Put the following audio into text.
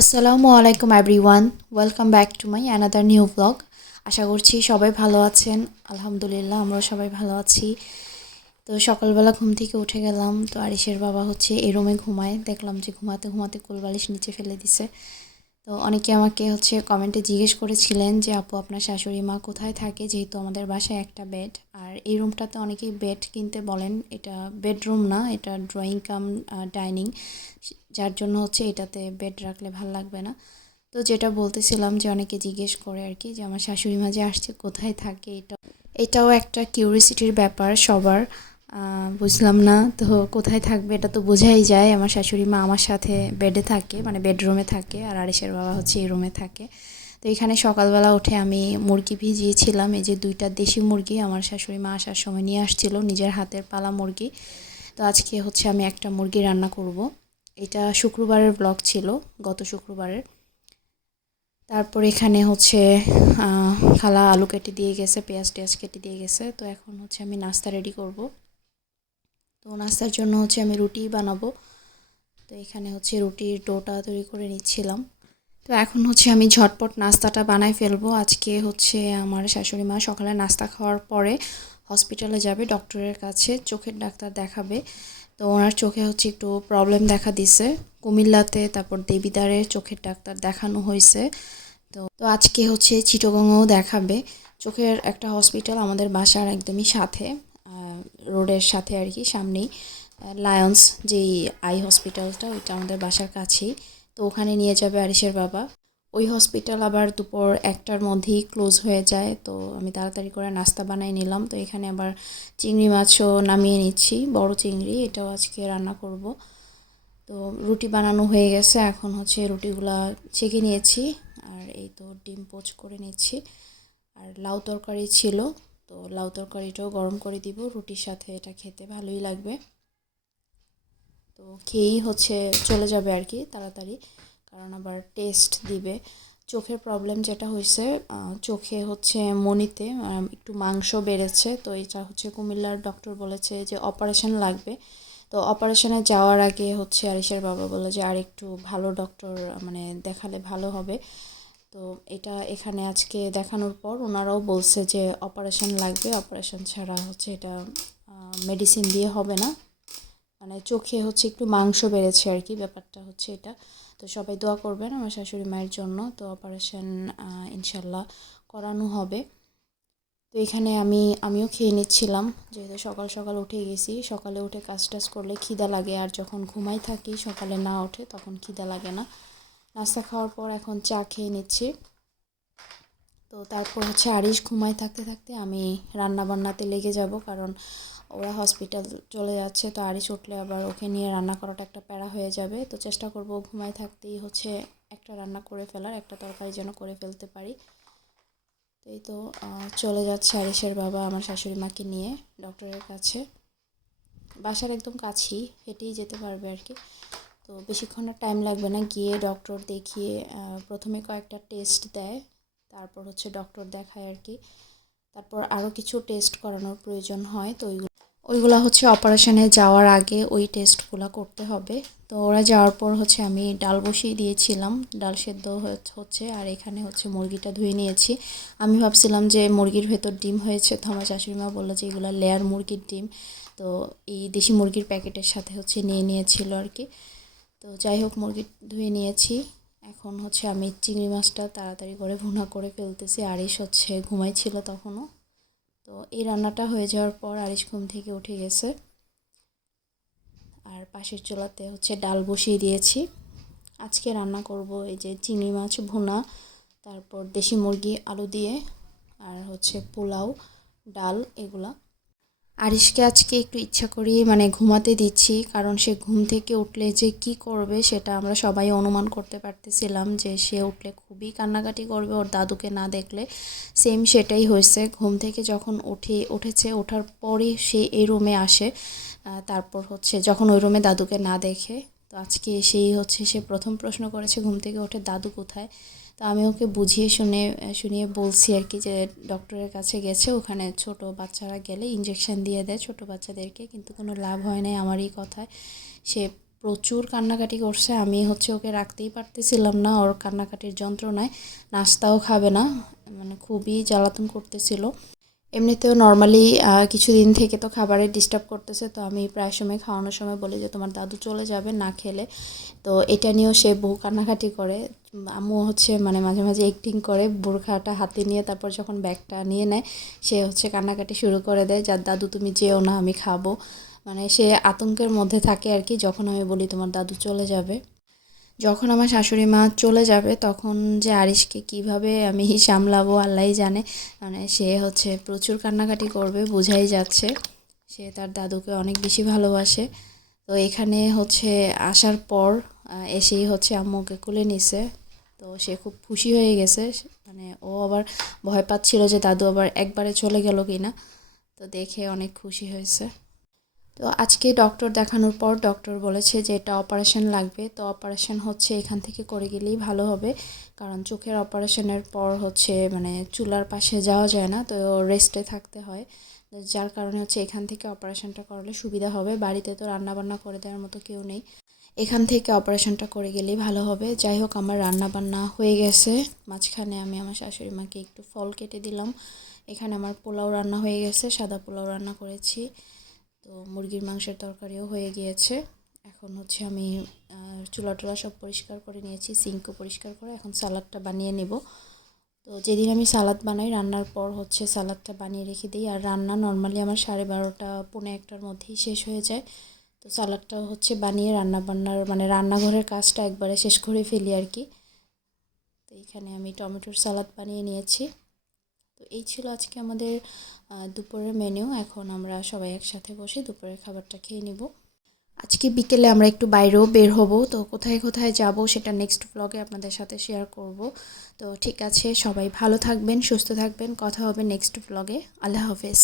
আসসালামু আলাইকুম everyone welcome back to my another new blog আশা করছি সবাই ভালো আছেন। আলহামদুলিল্লাহ আমরা সবাই ভালো আছি। তো সকালবেলা ঘুম থেকে উঠে গেলাম। তো আরিশের বাবা হচ্ছে এই রুমে ঘুমায়। দেখলাম যে ঘুমাতে ঘুমাতে কোলবালিশ নিচে ফেলে দিছে। তো অনেকে আমাকে হচ্ছে কমেন্টে জিজ্ঞেস করেছিলেন যে, আপু, আপনার শাশুড়ি মা কোথায় থাকে? যেহেতু আমাদের বাসায় একটা বেড আর এই রুমটাতে অনেকেই বেড কিনতে বলেন। এটা বেডরুম না, এটা ড্রয়িং কাম ডাইনিং যার জন্য হচ্ছে এটাতে বেড রাখলে ভালো লাগবে না। তো যেটা বলতেছিলাম যে, অনেকে জিজ্ঞেস করে আর কি যে, আমার শাশুড়ি মা যে আসছে, কোথায় থাকে? এটা, এটাও একটা কিউরিসিটির ব্যাপার সবার। বুঝলাম না। তো কোথায় থাকবে এটা তো বোঝাই যায়। আমার শাশুড়ি মা আমার সাথে বেডে থাকে মানে বেডরুমে থাকে, আর আরিসের বাবা হচ্ছে এই রুমে থাকে। তো এখানে সকালবেলা উঠে আমি মুরগি ভিজিয়েছিলাম। এই যে দুইটা দেশি মুরগি আমার শাশুড়ি মা আসার সময় নিয়ে আসছিল, নিজের হাতের পালা মুরগি। তো আজকে হচ্ছে আমি একটা মুরগি রান্না করব। এটা শুক্রবারের ব্লগ ছিল, গত শুক্রবারের। তারপর এখানে হচ্ছে খালা আলু কেটে দিয়ে গেছে পেঁয়াজ টেয়াজ কেটে দিয়ে গেছে। তো এখন হচ্ছে আমি নাস্তা রেডি করব। তো নাস্তার জন্য হচ্ছে আমি রুটি বানাবো। তো এখানে হচ্ছে রুটির ডোটা তৈরি করে নিচ্ছিলাম। তো এখন হচ্ছে আমি ঝটপট নাস্তাটা বানাই ফেলব। আজকে হচ্ছে আমার শাশুড়ি মা সকালে নাস্তা খাওয়ার পরে হসপিটালে যাবে ডক্টরের কাছে চোখের ডাক্তার দেখাবে। তো ওনার চোখে হচ্ছে একটু প্রবলেম দেখা দিছে। কুমিল্লাতে তারপর দেবিদারের চোখের ডাক্তার দেখানো হয়েছে। তো তো আজকে হচ্ছে চিটগঙ্গও দেখাবে। চোখের একটা হসপিটাল আমাদের বাসার একদমই সাথে। রোডের সাথে আর কি, সামনেই লায়ন্স যেই আই হসপিটালটা, ওইটা আমাদের বাসার কাছেই। তো ওখানে নিয়ে যাবে আরিসের বাবা। ওই হসপিটাল আবার দুপুর একটার মধ্যেই ক্লোজ হয়ে যায়। তো আমি তাড়াতাড়ি করে নাস্তা বানাই নিলাম। তো এখানে আবার চিংড়ি মাছও নামিয়ে নিচ্ছি। বড় চিংড়ি, এটাও আজকে রান্না করব। তো রুটি বানানো হয়ে গেছে। এখন হচ্ছে রুটিগুলা ছেঁকে নিয়েছি। আর এই তো ডিম পোচ করে নিচ্ছি। আর লাউ তরকারি ছিল। তো লাউ তরকারিটাও গরম করে দিব, রুটির সাথে এটা খেতে ভালোই লাগবে। তো খেয়েই হচ্ছে চলে যাবে আর কি তাড়াতাড়ি, কারণ আবার টেস্ট দিবে। চোখের প্রবলেম যেটা হয়েছে চোখে হচ্ছে মনিতে একটু মাংস বেড়েছে, তো এটা হচ্ছে কুমিল্লার ডক্টর বলেছে যে অপারেশন লাগবে। তো অপারেশনে যাওয়ার আগে হচ্ছে আরিসের বাবা বলে যে আর একটু ভালো ডক্টর মানে দেখালে ভালো হবে। তো এটা এখানে আজকে দেখানোর পর ওনারাও বলছে যে অপারেশন লাগবে অপারেশন ছাড়া হচ্ছে এটা মেডিসিন দিয়ে হবে না। মানে চোখে হচ্ছে একটু মাংস বেড়েছে আর কি, ব্যাপারটা হচ্ছে এটা। তো সবাই দোয়া করবেন আমার শাশুড়ি মায়ের জন্য। তো অপারেশন ইনশাল্লাহ করানো হবে। তো এখানে আমি, আমিও খেয়ে নিচ্ছিলাম, যেহেতু সকাল সকাল উঠে গেছি। সকালে উঠে কাজ টাজ করলে খিদা লাগে, আর যখন ঘুমাই থাকি সকালে না ওঠে তখন খিদা লাগে না। নাস্তা খাওয়ার পর এখন চা খেয়ে নিচ্ছি। তো তারপর হচ্ছে আরিশ ঘুমাই থাকতে থাকতে আমি রান্না বান্নাতে লেগে যাব কারণ ওরা হসপিটাল চলে যাচ্ছে। তো আরিশ উঠলে আবার ওকে নিয়ে রান্না করাটা একটা প্যারা হয়ে যাবে। তো চেষ্টা করব ঘুমাই থাকতেই হচ্ছে একটা রান্না করে ফেলার, একটা তরকারি যেন করে ফেলতে পারি। এই তো চলে যাচ্ছে আরিশের বাবা আমার শাশুড়ি মাকে নিয়ে ডক্টরের কাছে। বাসার একদম কাছেই, হেঁটেই যেতে পারবে আর কি। তো বেশিক্ষণ টাইম লাগবে না, গিয়ে ডক্টর দেখিয়ে প্রথমে কয়েকটা টেস্ট দেয়, তারপর হচ্ছে ডক্টর দেখায় আর কি। তারপর আরও কিছু টেস্ট করানোর প্রয়োজন হয়, তো ওইগুলো ওইগুলো হচ্ছে অপারেশনে যাওয়ার আগে ওই টেস্টগুলো করতে হবে। তো ওরা যাওয়ার পর হচ্ছে আমি ডাল বসিয়ে দিয়েছিলাম, ডাল সেদ্ধ হচ্ছে আর এখানে হচ্ছে মুরগিটা ধুয়ে নিয়েছি। আমি ভাবছিলাম যে মুরগির ভেতর ডিম হয়েছে, তো আমার শাশুড়ি মা বলল যে এগুলো লেয়ার মুরগির ডিম। তো এই দেশি মুরগির প্যাকেটের সাথে হচ্ছে নিয়ে নিয়েছিল আর কি। তো যাই হোক, মুরগি ধুয়ে নিয়েছি। এখন হচ্ছে আমি চিংড়ি মাছটা তাড়াতাড়ি করে ভুনা করে ফেলতেছি। আরিশ হচ্ছে ঘুমাইছিল তখনও। তো এই রান্নাটা হয়ে যাওয়ার পর আরিশ ঘুম থেকে উঠে গেছে। আর পাশের চুলাতে হচ্ছে ডাল বসিয়ে দিয়েছি। আজকে রান্না করব এই যে চিংড়ি মাছ ভুনা, তারপর দেশি মুরগি, আলু দিয়ে, আর হচ্ছে পোলাও, ডাল, এগুলা। আরিশকে আজকে একটু ইচ্ছা করি মানে ঘুমাতে দিচ্ছি, কারণ সে ঘুম থেকে উঠলে যে কি করবে সেটা আমরা সবাই অনুমান করতে পারতেছিলাম যে সে উঠলে খুবই কান্নাকাটি করবে ওর দাদুকে না দেখলে। সেম সেটাই হয়েছে। ঘুম থেকে যখন উঠে, উঠেছে, ওঠার পরে সে এই রুমে আসে। তারপর হচ্ছে যখন ওই রুমে দাদুকে না দেখে, তো আজকে সেই হচ্ছে সে প্রথম প্রশ্ন করেছে ঘুম থেকে ওঠে দাদু কোথায়? তো আমি ওকে বুঝিয়ে শুনে, শুনিয়ে বলছি আর কি যে ডক্টরের কাছে গেছে, ওখানে ছোট বাচ্চারা গেলে ইঞ্জেকশন দিয়ে দেয়, ছোট বাচ্চাদেরকে, কিন্তু কোনো লাভ হয় নাই আমারই কথায়। সে প্রচুর কান্নাকাটি করছে, আমি হচ্ছে ওকে রাখতেই পারতেছিলাম না, ওর কান্নাকাটির যন্ত্রণায় নাস্তাও খাবে না মানে খুবই জ্বালাতন করতেছিল। এমনিতেও নর্মালি কিছুদিন থেকে তো খাবারে ডিস্টার্ব করতেছে, তো আমি প্রায় সময় খাওয়ানোর সময় বলি যে, তোমার দাদু চলে যাবে না খেলে। তো এটা নিয়েও সে বহু কান্নাকাটি করে। আম্মু হচ্ছে মানে মাঝে মাঝে অ্যাক্টিং করে, বোরখাটা হাতে নিয়ে তারপর যখন ব্যাগটা নিয়ে নেয়, সে হচ্ছে কান্নাকাটি শুরু করে দেয় যার দাদু তুমি যেও না, আমি খাব। মানে সে আতঙ্কের মধ্যে থাকে আর কি, যখন আমি বলি, তোমার দাদু চলে যাবে। যখন আমার শাশুড়ি মা চলে যাবে, তখন যে আরিশকে কীভাবে আমি সামলাবো আল্লাহই জানে। মানে সে হচ্ছে প্রচুর কান্নাকাটি করবে, বোঝাই যাচ্ছে। সে তার দাদুকে অনেক বেশি ভালোবাসে। তো এখানে হচ্ছে আসার পর এসেই হচ্ছে আম্মুকে কোলে নিছে। তো সে খুব খুশি হয়ে গেছে। মানে ও আবার ভয় পাচ্ছিল যে দাদু আবার একবারে চলে গেল কিনা। তো দেখে অনেক খুশি হয়েছে। তো আজকে ডক্টর দেখানোর পর ডক্টর বলেছে যে এটা অপারেশন লাগবে। তো অপারেশন হচ্ছে এখান থেকে করে গেলেই ভালো হবে। কারণ চোখের অপারেশনের পর হচ্ছে মানে চুলার পাশে যাওয়া যায় না, তো রেস্টে থাকতে হয়। যার কারণে হচ্ছে এখান থেকে অপারেশনটা করলে সুবিধা হবে। বাড়িতে তো রান্নাবান্না করে দেওয়ার মতো কেউ নেই। এখান থেকে অপারেশনটা করে গেলেই ভালো হবে। যাই হোক, আমার রান্নাবান্না হয়ে গেছে। মাঝখানে আমি আমার শাশুড়ি মাকে একটু ফল কেটে দিলাম। এখানে আমার পোলাও রান্না হয়ে গেছে, সাদা পোলাও রান্না করেছি। তো মুরগির মাংসের তরকারিও হয়ে গিয়েছে। এখন হচ্ছে আমি চুলা টুলা সব পরিষ্কার করে নিয়েছি, সিঙ্কও পরিষ্কার করে এখন সালাদটা বানিয়ে নেব। তো যেদিন আমি সালাদ বানাই, রান্নার পর হচ্ছে সালাদটা বানিয়ে রেখে দিই। আর রান্না নর্মালি আমার সাড়ে বারোটা, পৌনে একটার মধ্যেই শেষ হয়ে যায়। তো সালাদটা হচ্ছে বানিয়ে রান্না বান্নার মানে রান্নাঘরের কাজটা একবারে শেষ করে ফেলি আর কি। তো এখানে আমি টমেটোর সালাদ বানিয়ে নিয়েছি। তো এই ছিল আজকে আমাদের দুপুরের মেনু এখন আমরা সবাই একসাথে বসে দুপুরের খাবারটা খেয়ে নেব। আজকে বিকেলে আমরা একটু বাইরেও বের হব, তো কোথায় কোথায় যাব সেটা নেক্সট ব্লগে আপনাদের সাথে শেয়ার করব। তো ঠিক আছে, সবাই ভালো থাকবেন, সুস্থ থাকবেন। কথা হবে নেক্সট ব্লগে আল্লাহ হাফেজ।